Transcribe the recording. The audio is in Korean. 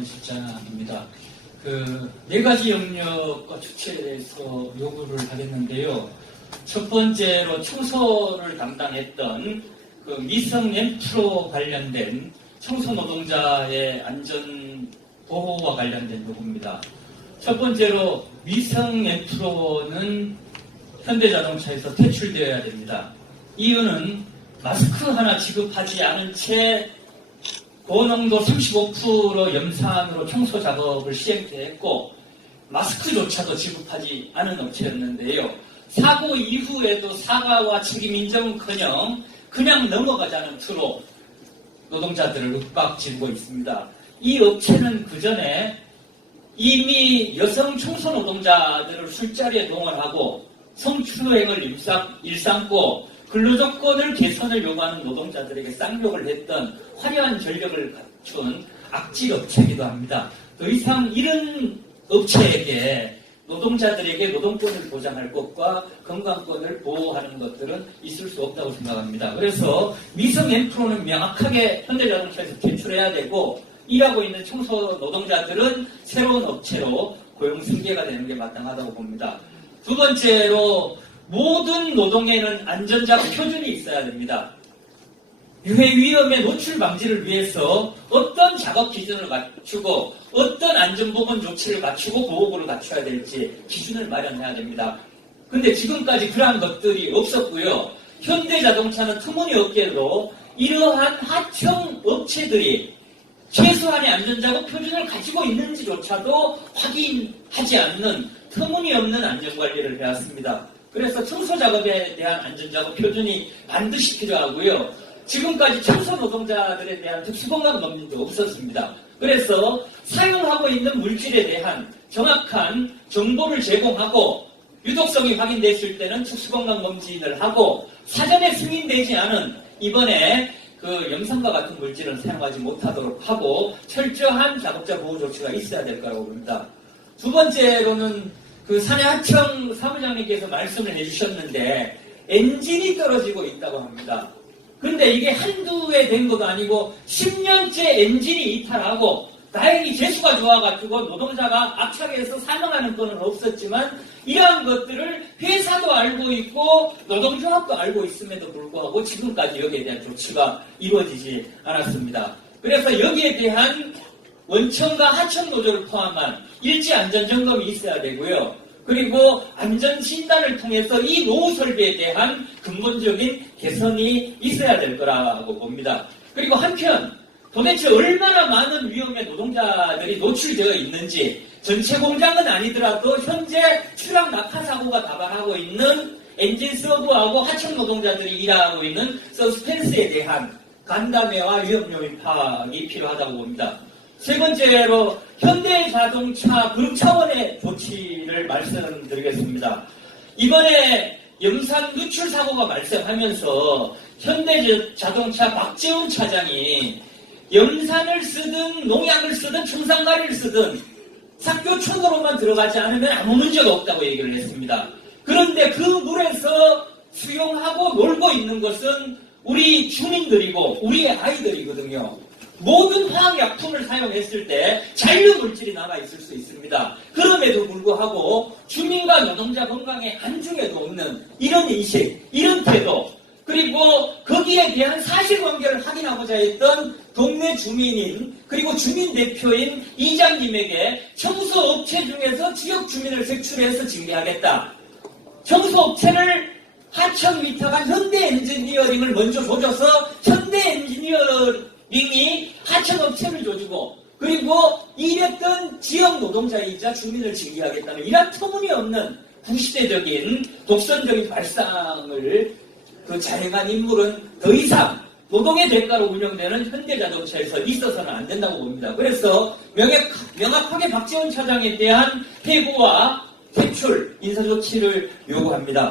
실장입니다. 네 가지 영역과 주체에 대해서 요구를 하겠는데요. 첫 번째로 청소를 담당했던 미성년프로 관련된 청소 노동자의 안전 보호와 관련된 요구입니다. 첫 번째로 미성년프로는 현대자동차에서 퇴출되어야 됩니다. 이유는 마스크 하나 지급하지 않은 채 고농도 35% 염산으로 청소 작업을 시행했고 마스크조차도 지급하지 않은 업체였는데요. 사고 이후에도 사과와 책임 인정은커녕 그냥 넘어가자는 투로 노동자들을 윽박지르고 있습니다. 이 업체는 그 전에 이미 여성 청소 노동자들을 술자리에 동원하고 성추행을 일삼고 근로조건을 개선을 요구하는 노동자들에게 쌍욕을 했던 화려한 전력을 갖춘 악질 업체이기도 합니다. 더 이상 이런 업체에게 노동자들에게 노동권을 보장할 것과 건강권을 보호하는 것들은 있을 수 없다고 생각합니다. 그래서 미성년프로는 명확하게 현대자동차에서 퇴출해야 되고 일하고 있는 청소 노동자들은 새로운 업체로 고용 승계가 되는 게 마땅하다고 봅니다. 두 번째로 모든 노동에는 안전작업 표준이 있어야 됩니다. 유해 위험의 노출 방지를 위해서 어떤 작업 기준을 갖추고 어떤 안전보건 조치를 갖추고 보호구를 갖춰야 될지 기준을 마련해야 됩니다. 근데 지금까지 그러한 것들이 없었고요. 현대자동차는 터무니없게도 이러한 하청 업체들이 최소한의 안전작업 표준을 가지고 있는지조차도 확인하지 않는 터무니없는 안전관리를 해왔습니다. 그래서 청소작업에 대한 안전작업 표준이 반드시 필요하고요. 지금까지 청소 노동자들에 대한 특수건강검진도 없었습니다. 그래서 사용하고 있는 물질에 대한 정확한 정보를 제공하고 유독성이 확인됐을 때는 특수건강검진을 하고 사전에 승인되지 않은 이번에 염산과 같은 물질은 사용하지 못하도록 하고 철저한 작업자 보호 조치가 있어야 될 거라고 봅니다. 두 번째로는 산해하청 사무장님께서 말씀을 해주셨는데 엔진이 떨어지고 있다고 합니다. 근데 이게 한두 해 된 것도 아니고 10년째 엔진이 이탈하고 다행히 재수가 좋아가지고 노동자가 악착에서 사망하는 건은 없었지만 이러한 것들을 회사도 알고 있고 노동조합도 알고 있음에도 불구하고 지금까지 여기에 대한 조치가 이루어지지 않았습니다. 그래서 여기에 대한 원청과 하청 노조를 포함한 일지 안전점검이 있어야 되고요. 그리고 안전진단을 통해서 이 노후 설비에 대한 근본적인 개선이 있어야 될 거라고 봅니다. 그리고 한편 도대체 얼마나 많은 위험에 노동자들이 노출되어 있는지 전체 공장은 아니더라도 현재 추락 낙하 사고가 다발하고 있는 엔진 서브하고 하청 노동자들이 일하고 있는 서스펜스에 대한 간담회와 위험 요인 파악이 필요하다고 봅니다. 세 번째로 현대자동차 그룹 차원의 조치를 말씀드리겠습니다. 이번에 염산 누출 사고가 발생하면서 현대자동차 박재훈 차장이 염산을 쓰든 농약을 쓰든 청산가리를 쓰든 삭교촌으로만 들어가지 않으면 아무 문제가 없다고 얘기를 했습니다. 그런데 그 물에서 수용하고 놀고 있는 것은 우리 주민들이고 우리의 아이들이거든요. 모든 화학약품을 사용했을 때 잔류물질이 남아있을 수 있습니다. 그럼에도 불구하고 주민과 노동자 건강에 안중에도 없는 이런 인식, 이런 태도, 그리고 거기에 대한 사실관계를 확인하고자 했던 동네 주민인 그리고 주민대표인 이장님에게 청소업체 중에서 지역 주민을 색출해서 징계하겠다. 청소업체를 하청 위탁한 현대엔지니어링을 먼저 조져서 현대엔지니어링이 하청업체를 조지고 그리고 일했던 지역 노동자이자 주민을 징계하겠다는 이런 터무니없는 구시대적인 독선적인 발상을 자행한 인물은 더 이상 노동의 대가로 운영되는 현대자동차에서 있어서는 안 된다고 봅니다. 그래서 명확하게 박재훈 차장에 대한 해고와 퇴출, 인사조치를 요구합니다.